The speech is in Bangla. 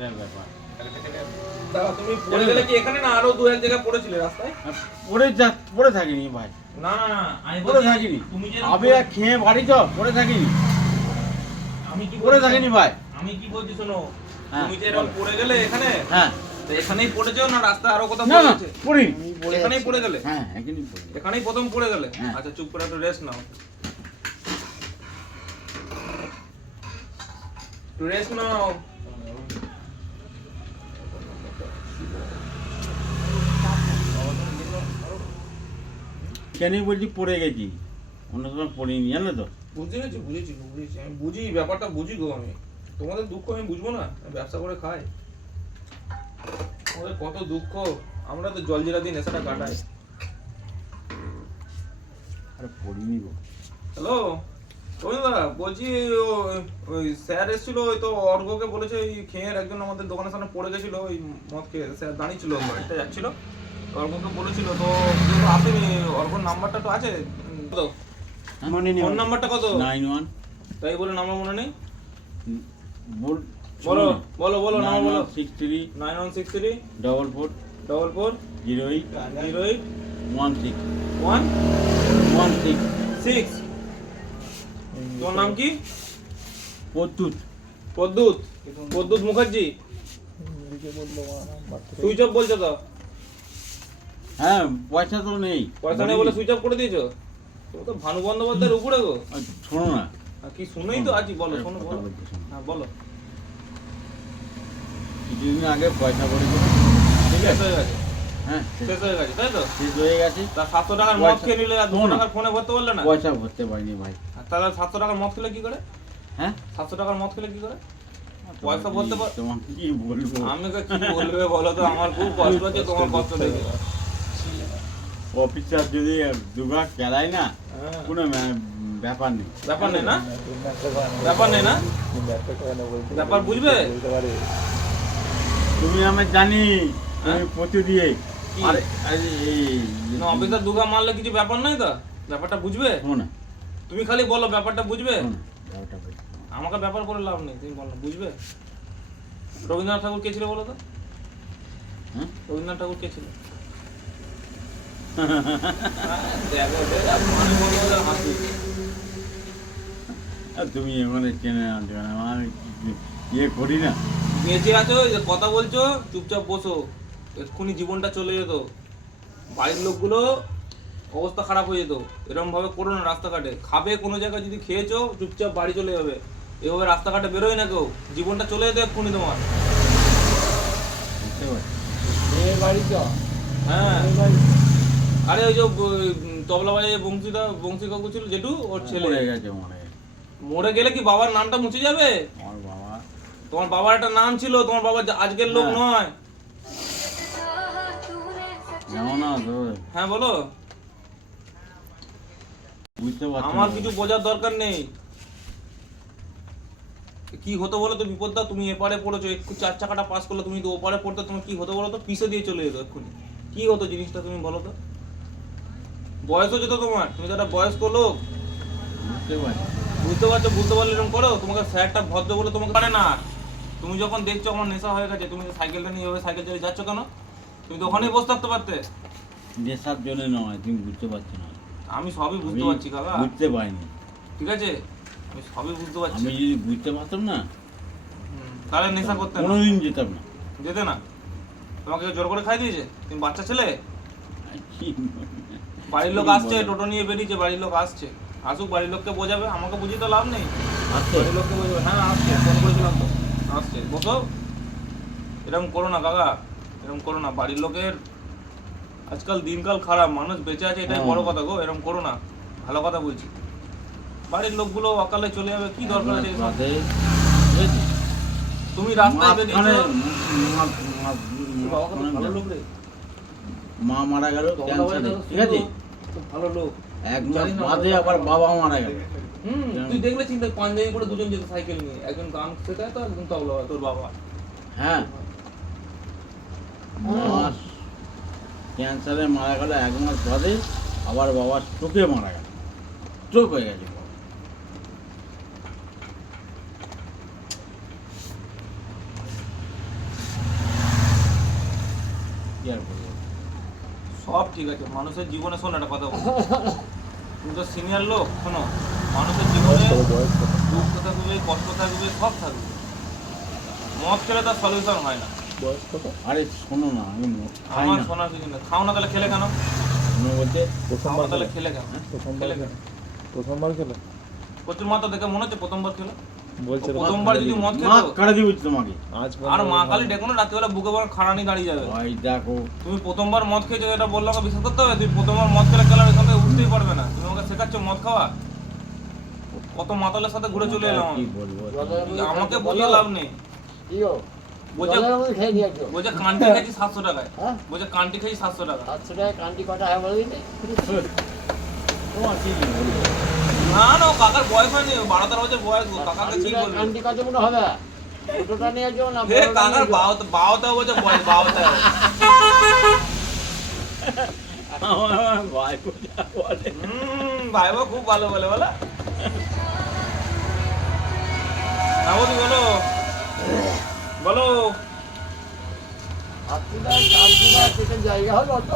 এটাই ব্যাপার। দাদা তুমি পড়ে গেলে কি এখানে না আরো দু এক জায়গায় পড়েছিলে রাস্তায়? পড়ে থাকিনি ভাই, না না আমি পড়ে বলছি থাকিনি। তুমি যে আমি আর খেয়ে বাড়ি চ পড়ে থাকিনি, আমি কি পড়ে বলছি থাকিনি ভাই। আমি কি বলছি শোনো, হ্যাঁ, তুমি যে এরকম বলো। পড়ে গেলে এখানে, হ্যাঁ, তো এখানেই পড়েছো না রাস্তায় আরো কোথাও না না পড়েছে? পড়িনি, এখানেই পড়ে গেলে? হ্যাঁ এখানেই পড়ি। এখানেই প্রথম পড়ে গেলে? হ্যাঁ। আচ্ছা চুপ করে একটু রেস্ট নাও, একটু রেস্ট নাও। কেন বলছি পড়ে গেছি, অন্য সময় পড়িনি, জানো তো। বুঝেছি আমি বুঝি, ব্যাপারটা বুঝি গো আমি। তোমাদের দুঃখ আমি বুঝবো না? আমি ব্যবসা করে খাই, আমাদের কত দুঃখ, আমরা তো জলজিরা দিয়ে নেশাটা কাটাই। আরে পড়িনি গো। হ্যালো রবীন্দ্রদা, বলছি ওই স্যার এসেছিল, ওই তো অর্ঘকে বলেছে ওই খেয়ের একজন আমাদের দোকানের সামনে পড়ে গেছিল ওই মদ খেয়ে, স্যার দাঁড়িয়েছিল বাড়িতে যাচ্ছিল, অর্ঘকে বলেছিল তো কিন্তু আসেনি। অর্ঘর নাম্বারটা তো আছে তো, ফোন নাম্বারটা কত? 91 তাই বলে নাম্বার মনে নেই? বল, বলো বলো বলো নাম্বার বলো। 9163 9163 44 44 08 08 16 116। 16 তোমার নাম কি? পদ্মুত। পদ্মুত মুখার্জি। সুইচ অফ বলছো তো? হ্যাঁ, পয়সা তো নেই, পয়সা নেই বলে সুইচ অফ করে দিয়েছো? তুমি তো ভানু বন্দ্যোপাধ্যায়ের উপরে গো। শোনো না, আর কি শুনেই তো আছি, বলো শোনো বলো। হ্যাঁ বলো। কিছুদিন আগে পয়সা করেছি, ঠিক শেষ আছে, হয়ে গেছে? হ্যাঁ শেষ হয়ে গেছে তাই তো? শেষ হয়ে গেছে। তা 700 টাকার মদ পয়সা- খেয়ে নিলে আর 200 শোনো না। টাকার ফোনে ভরতে পারলে না? পয়সা ভরতে পারিনি ভাই। আর তাহলে 700 টাকার মদ খেলে কি করে? হ্যাঁ, 700 টাকার মদ খেলে কি করে? পয়সা ভরতে পার, তোমাকে কি বলবো, আমাকে কি বলবে বলো তো? আমার খুব কষ্ট হচ্ছে তোমার কষ্ট দেখে। অফিসার যদি দুগা খেলায় না, হ্যাঁ। কোনো ব্যাপার নেই। ব্যাপার নেই না? ব্যাপার নেই না? ব্যাপার বুঝবে? তুমি আমি জানি, তুমি হ্যাঁ? প্রচু দিয়ে কি? আরে আরে এই না অফিসার দুগা মারলে কিছু ব্যাপার নাই তো? ব্যাপারটা বুঝবে? শোনো না, তুমি খালি বলো ব্যাপারটা বুঝবে? শোনো না, ব্যাপারটা বলি। আমাকে ব্যাপার করে লাভ নেই, তুমি বলো বুঝবে? রবীন্দ্রনাথ ঠাকুর কে ছিল বলো তো? হ্যাঁ? রবীন্দ্রনাথ ঠাকুর কে ছিল? দেখো, দেখো, মানে বলবো যে হাসি। আর তুমি মানে চেনে না, আমি ইয়ে করি না। বেঁচে আছো, এই যে কথা বলছো, চুপচাপ বসো, এক্ষুনি জীবনটা চলে যেত। বাড়ির লোকগুলো অবস্থা খারাপ হয়ে যেত। এরকম ভাবে করো না রাস্তাঘাটে। খাবে কোনো জায়গায় যদি খেয়েছো, চুপচাপ বাড়ি চলে যাবে। এভাবে রাস্তাঘাটে বেরোয় না কেউ, জীবনটা চলে যেত এক্ষুনি তোমার। বুঝতে পারছি। হ্যাঁ, আরে ওই যে তবলা বাজায় বংশী কাকু ছিল জেঠু, ওর ছেলে মরে গেছে, মরে গেছে। মরে গেলে কি বাবার নামটা মুছে যাবে? আমার বাবা, তোমার বাবার একটা নাম ছিল, তোমার বাবা আজকের লোক হ্যাঁ। নয়। জানো না তো, হ্যাঁ বলো। বুঝতে পারছি আমার না। কিছু বোঝার দরকার নেই। কি হতো বলো তো বিপদটা? তুমি এপারে পড়েছো, একটু 4 চাকাটা পাস করলে, তুমি তো ওপারে পড়তে, তোমার কি হতো বলো তো? পিছে দিয়ে চলে যেত এক্ষুনি। কি হতো জিনিসটা তুমি বলো তো? বয়স হচ্ছে তো তোমার, তুমি তো একটা বয়স্ক লোক, বুঝতে পারছি। বুঝতে পারছো? বুঝতে পারলে এরকম করো? তোমাকে স্যারটা ভদ্র বলে তোমাকে পারে না। তুমি যখন দেখছো আমার নেশা হয়ে গেছে, তুমি সাইকেলটা নিয়ে এভাবে সাইকেল চালিয়ে যাচ্ছ কেন? তুমি তো ওখানেই বসে থাকতে পারতে। নেশার জন্য নয়, তুমি বুঝতে পারছো না। আমি সবই বুঝতে আমি পারছি কাকা, বুঝতে পারিনি। ঠিক আছে? আমি সবই বুঝতে পারছি। আমি যদি বুঝতে পারতাম না, তাহলে নেশা করতে না, কোনোদিন যেতাম না। যেতে না। তোমাকে কেউ জোর করে খাই দিয়েছে? তুমি বাচ্চা ছেলে? কি- বাড়ির লোক কি আসছে, বলো? টোটো নিয়ে বেরিয়েছে, বাড়ির লোক আসছে, আসুক, বাড়ির লোককে বোঝাবে, আমাকে বুঝিয়ে তো লাভ নেই। আসছে? বাড়ির লোককে বোঝাবে। হ্যাঁ আসছে, ফোন করেছিলাম তো, আসছে, বসো। এরকম করো না কাকা, এরকম করো না। বাড়ির লোকের আজকাল দিনকাল খারাপ, মানুষ বেঁচে আছে এটাই বড় কথা গো, এরকম করো না, ভালো কথা বলছি। বাড়ির লোকগুলো অকালে চলে যাবে, কি দরকার আছে এসব? মাঝে, বুঝেছিস? তুমি রাস্তায় মাঝখানে বেরিয়েছো, মাঝখানে ভালো লোক রে, মা মারা গেল ক্যান্সারে, ঠিক আছে? খুব ভালো লোক। এক মাস বাদে আবার বাবা মারা গেল। তুই দেখলে চিন্তা, পাঞ্জাবি করে দুজন যেত সাইকেল নিয়ে, একজন গান শেখায় তো, একজন তবলা, তোর বাবা। হ্যাঁ, মাস ক্যান্সারে মারা গেল, এক মাস বাদে আবার বাবা স্ট্রোকে মারা গেল, স্ট্রোক হয়ে গেছে। ঠিক আছে, মানুষের জীবনে শোনো একটা কথা বলো, তুমি তো সিনিয়র লোক, শোনো, মানুষের জীবনে দুঃখ থাকবে, কষ্ট থাকবে, সব থাকবে, মদ খেলে তার সলিউশন হয় না। আরে শোনো না, আমি মদ খাই আমার না। শোনার কিছু না, খাও না তাহলে খেলে কেন? শোনো বলতে খাও না তাহলে খেলে কেন? খেলে কেন? প্রথমবার খেলো প্রচুর মাত্রা দেখে মনে হচ্ছে প্রথমবার খেলো। বলছে প্রথমবার যদি মদ মা খেতো কাটা দিবি তোমাকে। আজ আর মা কালী ডেকো না, রাত্রিবেলা বুকে বড় খাড়ানি দাঁড়িয়ে যাবে। ভাই দেখো, তুমি প্রথমবার মদ খেয়েছো, এটা বললো আমাকে বিশ্বাস করতে হবে? তুমি প্রথমবার মদ খেলে খেলাম, এখান থেকে উঠতেই পারবে না। তুমি আমাকে শেখাচ্ছ মদ খাওয়া? কত মাতালের সাথে ঘুরে চলে এলাম আমি। কি বলবো, আমাকে বলে লাভ নেই। ইয়ো বলছে জলের মধ্যে খেয়ে নিয়েছো বলছে কান্টি খেয়েছি 700 টাকায়। হ্যাঁ বলছে কান্টি খেয়েছি 700 টাকা। 700 টাকা কান্টি কটা হয় বলে দিনি তোমার কি বলবো। না না, ও কাকার বয়স হয়নি, 12-13 বছর বয়স, ও কাকাকে কি বলবে? কান্টি কত মনে হবে ছোটটা নিয়েছো না হে বড়টা কাকার নিয়েছো? বাওতা বলছে বয়স, বাওতা। আমার ভাই পূজা বলে। ভাইবা খুব ভালো বলে বলে। না বলি বলো, বলো। 700 টাকা 400 টাকা পেটের জায়গা হলো অত